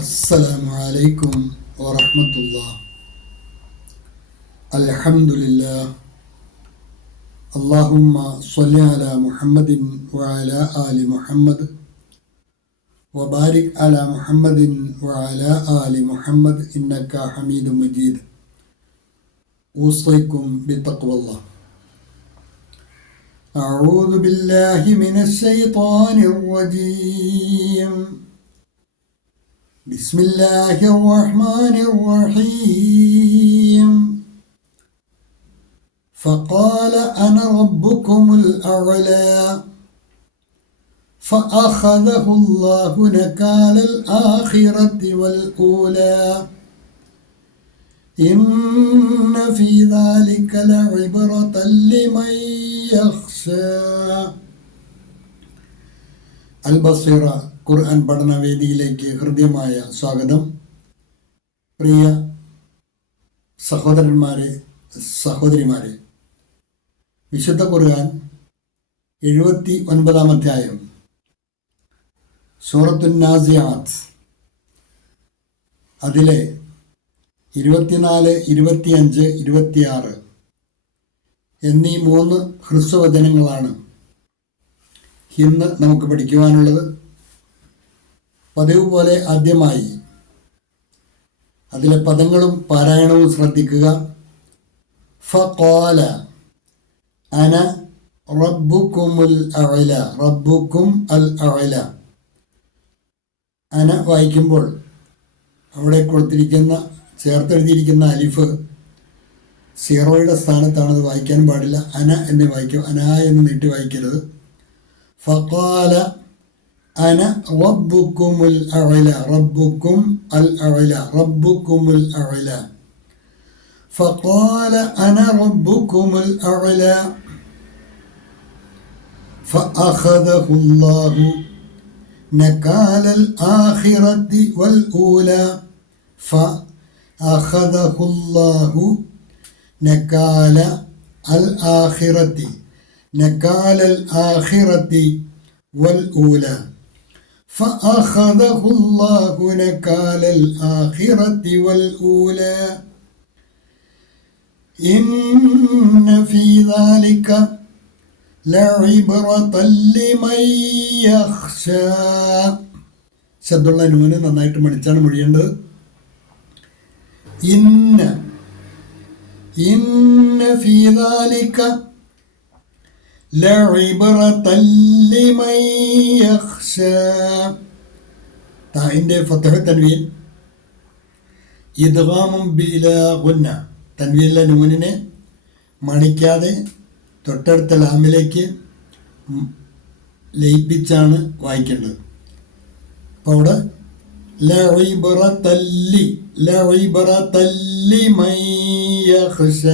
അസ്സലാമു അലൈക്കും വറഹ്മത്തുള്ളാഹി. അൽഹംദുലില്ലാഹ്. അല്ലാഹുമ്മ സ്വല്ലി അലാ മുഹമ്മദിൻ വഅലാ ആലി മുഹമ്മദ് വബാരിക് അലാ മുഹമ്മദിൻ വഅലാ ആലി മുഹമ്മദ് ഇന്നക ഹമീദും മജീദ്. ഊസൈക്കും ബിത്തഖ്വല്ലാഹ്. അഊദു ബില്ലാഹി മിനശ് ശൈത്വാനിർ റജീം. بسم الله الرحمن الرحيم. فقال أنا ربكم الأعلى فأخذه الله نكال الآخرة والأولى إن في ذلك لعبرة لمن يخشى. അൽ-ബസീറ ഖുർആൻ പഠനവേദിയിലേക്ക് ഹൃദ്യമായ സ്വാഗതം. പ്രിയ സഹോദരന്മാരെ, സഹോദരിമാരെ, വിശുദ്ധ ഖുർആൻ 79-ാം അധ്യായം സൂറത്തുൻ നാസിയാത്ത്, അതിലെ 24, 25, 26 എന്നീ 3 ഹ്രസ്വവചനങ്ങളാണ് ഇന്ന് നമുക്ക് പഠിക്കുവാനുള്ളത്. പതിവ് പോലെ ആദ്യമായി അതിലെ പദങ്ങളും പാരായണവും ശ്രദ്ധിക്കുക. ഫഖാല അന റബ്ബുക്കുമുൽ അഅല. റബ്ബുക്കും അൽ അഅല. അന വായിക്കുമ്പോൾ അവിടെ കൊടുത്തിരിക്കുന്ന ചേർത്തെഴുതിയിരിക്കുന്ന അലിഫ് സീറോയുടെ സ്ഥാനത്താണത് വായിക്കാൻ പാടില്ല. അന എന്ന് വായിക്കും. അന എന്ന് നീട്ടി വായിക്കരുത്. ഫഖാല അന റബ്ബുക്കുമുൽ അഅല. റബ്ബുക്കും അൽ അഅല. റബ്ബുക്കുമുൽ അഅല. ഫഖാല അന റബ്ബുക്കുമുൽ അഅല ഫഅഖദഹു അല്ലാഹു നകാലൽ ആഖിറതി വൽ ഊല. ഫഅഖദഹു അല്ലാഹു നകാല അൽ ആഖിറതി നകാലൽ ആഖിറതി വൽ ഊല. فأخذه الله نكال الآخرة والأولى إن في ذلك لعبرة لمن يخشى. ശബ്ദമുള്ള നൂന് നന്നായിട്ട് മണിച്ചാണ് മൊഴിയേണ്ടത്. ഇന്ന ഫീ ذلك لعبرة لمن يخشى. താഇന്റെ ഫത്ഹ് തൻവീൻ ഇദ്ഗാമും ബിലാ ഗുന്ന. തൻവീനിലെ നൂനിനെ മണിക്കാതെ തൊട്ടടുത്ത ലാമിലേക്ക് ലയിപ്പിച്ചാണ് വായിക്കേണ്ടത്. അപ്പോൾ അവിടെ ലഇബ്റതല്ലി ലിമൻ യഖ്ശ.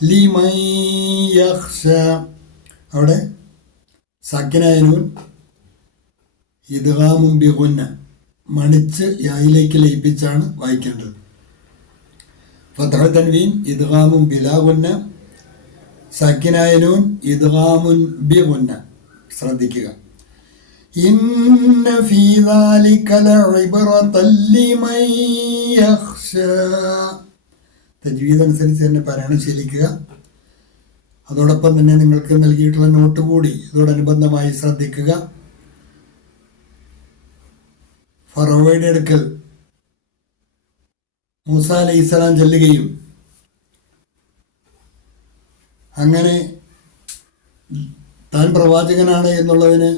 ലിമൻ യഖ്ശ. അവിടെ സാക്കിനായ നൂൻ ഇദ്ഗാമും ബി ഗുന്ന മണിച്ച് യായിലേക്ക് ലയിപ്പിച്ചാണ് വായിക്കേണ്ടത്. ഫത്ഹ് തൻവീൻ ഇദ്ഗാമും ബിലാ ഗുന്ന. സാക്കിനായ നൂൻ ഇദ്ഗാമുൻ ബി ഗുന്ന. ശ്രദ്ധിക്കുക. ഇന്ന ഫീ ദാലിക ലഇബ്റതൻ ലിമൻ യഖ്ശ. തജ്വീദ് അനുസരിച്ച് തന്നെ പാരായണം ശീലിക്കുക. അതോടൊപ്പം തന്നെ നിങ്ങൾക്ക് നൽകിയിട്ടുള്ള നോട്ട് കൂടി ഇതോടനുബന്ധമായി ശ്രദ്ധിക്കുക. ഫറോവയുടെ അടുക്കൽ മൂസ അലൈഹിസ്സലാം ചെല്ലുകയും അങ്ങനെ താൻ പ്രവാചകനാണ് എന്നുള്ളതിന്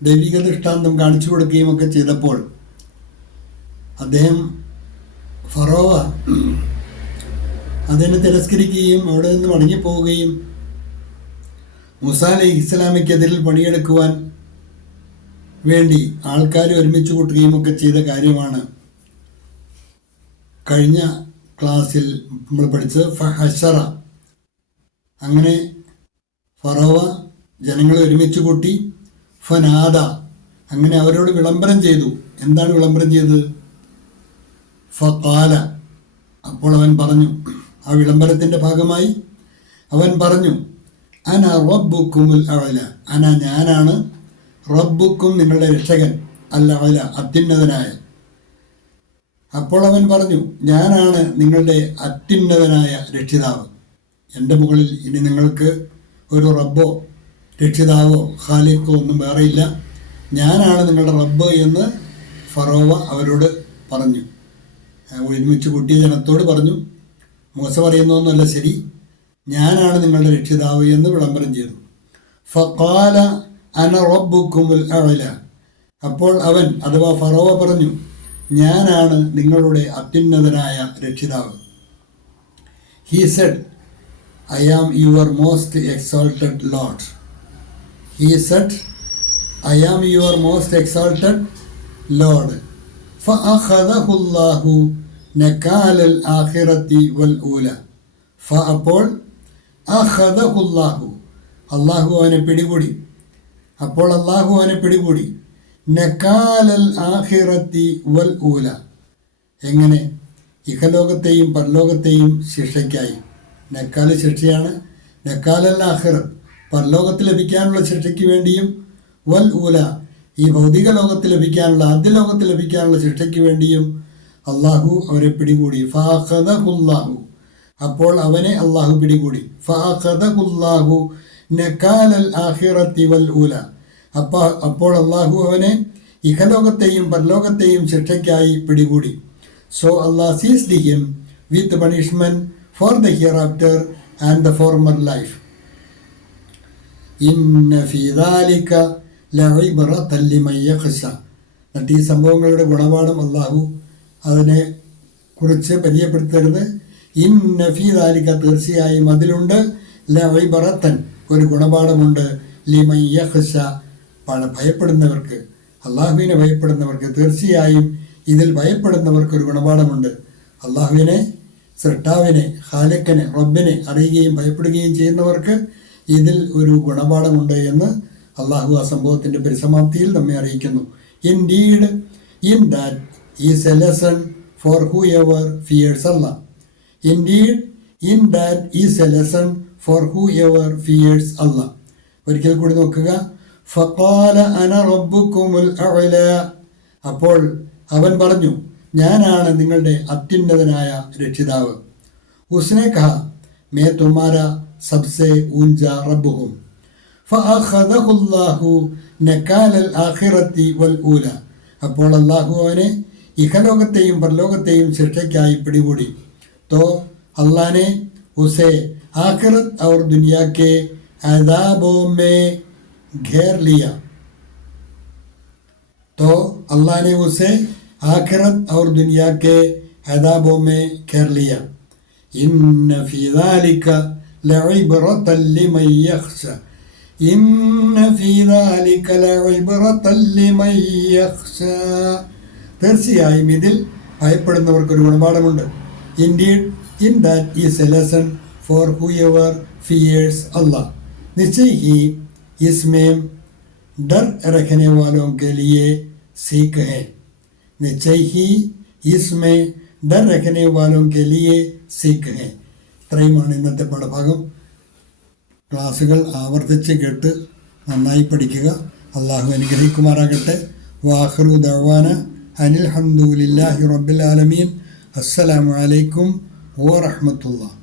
ദൈവിക ദൃഷ്ടാന്തം കാണിച്ചു കൊടുക്കുകയും ഒക്കെ ചെയ്തപ്പോൾ അദ്ദേഹം ഫറോവ അതിനെ തിരസ്കരിക്കുകയും അവിടെ നിന്ന് മടങ്ങിപ്പോവുകയും മൂസ അലൈഹിസ്സലാമയ്ക്കെതിരിൽ പണിയെടുക്കുവാൻ വേണ്ടി ആൾക്കാരെ ഒരുമിച്ച് കൂട്ടുകയും ഒക്കെ ചെയ്ത കാര്യമാണ് കഴിഞ്ഞ ക്ലാസ്സിൽ നമ്മൾ പഠിച്ചത്. ഫഹശറ. അങ്ങനെ ഫറോവ ജനങ്ങളെ ഒരുമിച്ച് കൂട്ടി. ഫനാദ. അങ്ങനെ അവരോട് വിളംബരം ചെയ്തു. എന്താണ് വിളംബരം ചെയ്തത്? ഫഖാല. അപ്പോൾ അവൻ പറഞ്ഞു, ആ വിളംബരത്തിൻ്റെ ഭാഗമായി അവൻ പറഞ്ഞു, അന റബ്ബുക്കുമുൽ അഅല. അന ഞാനാണ് റബ്ബുക്കും നിങ്ങളുടെ രക്ഷകൻ, അൽ അഅല അത്യുന്നതനായ, അപ്പോൾ അവൻ പറഞ്ഞു, ഞാനാണ് നിങ്ങളുടെ അത്യുന്നതനായ രക്ഷിതാവ്. എൻ്റെ മുകളിൽ ഇനി നിങ്ങൾക്ക് ഒരു റബ്ബോ രക്ഷിതാവോ ഖാലിഖോ ഒന്നും വേറെയില്ല. ഞാനാണ് നിങ്ങളുടെ റബ്ബ് എന്ന് ഫറോവ അവരോട് പറഞ്ഞു. ഒരുമിച്ച് കൂട്ടിയ ജനത്തോട് പറഞ്ഞു. മൂസ പറയുന്നതൊന്നുമല്ല ശരി, ഞാനാണ് നിങ്ങളുടെ രക്ഷിതാവ് എന്ന് വിളംബരം ചെയ്തു. ഫഖാല അന റബ്ബുക്കുമുൽ അഅല. അപ്പോൾ അവൻ അഥവാ ഫറോവ പറഞ്ഞു, ഞാനാണ് നിങ്ങളുടെ അത്യുന്നതനായ രക്ഷിതാവ്. He said, I am your most exalted lord. He said, I am your most exalted lord. ഫഅഖദഹു അല്ലാഹു നകാലൽ ആഖിറതി വൽ ഊല. അപ്പോൾ അഖദഹു അല്ലാഹു, അല്ലാഹു അവനെ പിടികൂടി. അപ്പോൾ അല്ലാഹു അവനെ പിടികൂടി. നകാലൽ ആഖിറതി വൽ ഊല, എങ്ങനെ? ഇഹലോകത്തെയും പരലോകത്തെയും ശിക്ഷയ്ക്കായി. നക്കാല് ശിക്ഷയാണ്. നക്കാലൽ ആഖിറത്ത്, പരലോകത്ത് ലഭിക്കാനുള്ള ശിക്ഷയ്ക്ക് വേണ്ടിയും, വൽ ഊല, ഈ ഭൗതിക ലോകത്ത് ലഭിക്കാനുള്ള, ആദ്യ ലോകത്ത് ലഭിക്കാനുള്ള ശിക്ഷയ്ക്ക് വേണ്ടിയും അള്ളാഹു അവരെ പിടികൂടി. ഫഅഖദഹുല്ലാഹു, അപ്പോൾ അവനെ അള്ളാഹു പിടികൂടി. ഫഅഖദഹുല്ലാഹു നകാലൽ ആഖിറതി വൽ ഊല, അപ്പോൾ അള്ളാഹു അവനെ ഇഹലോകത്തെയും പരലോകത്തെയും ശിക്ഷയ്ക്കായി പിടികൂടി. So Allah ceased him with punishment for the here after and the former life. ഇന്ന ഫീ ദാലിക ലഇബ്റതൻ ലിമൻ യഖ്ശ. എന്നിട്ട് ഈ സംഭവങ്ങളുടെ ഗുണപാഠം അള്ളാഹു അതിനെ കുറിച്ച് പരിചയപ്പെടുത്തരുത്. ഇന്ന ഫീ ദാലിക, തീർച്ചയായും അതിലുണ്ട്, ലഇബ്റതൻ, ഒരു ഗുണപാഠമുണ്ട്, ലിമൻ യഖ്ശ, ഭയപ്പെടുന്നവർക്ക്, അള്ളാഹുവിനെ ഭയപ്പെടുന്നവർക്ക്. തീർച്ചയായും ഇതിൽ ഭയപ്പെടുന്നവർക്ക് ഒരു ഗുണപാഠമുണ്ട്. അള്ളാഹുവിനെ, സൃഷ്ടാവിനെ, ഖാലിഖിനെ, റബ്ബിനെ അറിയുകയും ഭയപ്പെടുകയും ചെയ്യുന്നവർക്ക് ഇതിൽ ഒരു ഗുണപാഠമുണ്ട് എന്ന് അള്ളാഹു ആ സംഭവത്തിൻ്റെ പരിസമാപ്തിയിൽ നമ്മെ അറിയിക്കുന്നു. Indeed in that is a lesson for whoever fears അല്ലാഹ്. Indeed in that is a lesson for whoever fears അല്ലാഹ്. ഒരിക്കൽ കൂടി നോക്കുക. ഫഖാല അന റബ്ബുക്കുമുൽ അഅല. അപ്പോൾ അവൻ പറഞ്ഞു, ഞാനാണ് നിങ്ങളുടെ അത്യുന്നതനായ രക്ഷിതാവ്. ഉസ്നെ കഹ, മേ തുമാരാ സബ്സെ ഊഞ്ച റബ്ബ് ഹൂം. ഫഅഖദഹുല്ലാഹു നകാലൽ ആഖിറതി വൽ ഊല. അപ്പോൾ അല്ലാഹു അവനെ ഇഹലോകത്തെയും പരലോകത്തെയും ശിക്ഷയ്ക്കായി പിടികൂടി. തോ अल्लाह ने उसे आखिरत और दुनिया के अज़ाबों में घेर लिया. तो अल्लाह ने उसे आखिरत और दुनिया के अज़ाबों में घेर लिया. इन्न फी ज़ालिका लइब्रतन लिमन यख्शा. इन्न फी ज़ालिका लइब्रतन लिमन यख्शा. തീർച്ചയായും ഇതിൽ ഭയപ്പെടുന്നവർക്കൊരു ഗുണപാഠമുണ്ട്. Indeed in that is a lesson for whoever fears Allah. निश्चय ही इसमें डर रखने वालों के लिए सीख है. निश्चय ही इसमें डर रखने वालों के लिए सीख है. ഇത്രയുമാണ് ഇന്നത്തെ പാഠഭാഗം. ക്ലാസ്സുകൾ ആവർത്തിച്ച് കേട്ട് നന്നായി പഠിക്കുക. അള്ളാഹു അനുഗ്രഹിക്കുമാറാകട്ടെ. വാഖിറു ദഅ്വാന അനിൽ ഹംദുലില്ലാഹി റബ്ബിൽ ആലമീൻ. അസ്സലാമു അലൈക്കും വറഹ്മത്തുള്ളാഹി.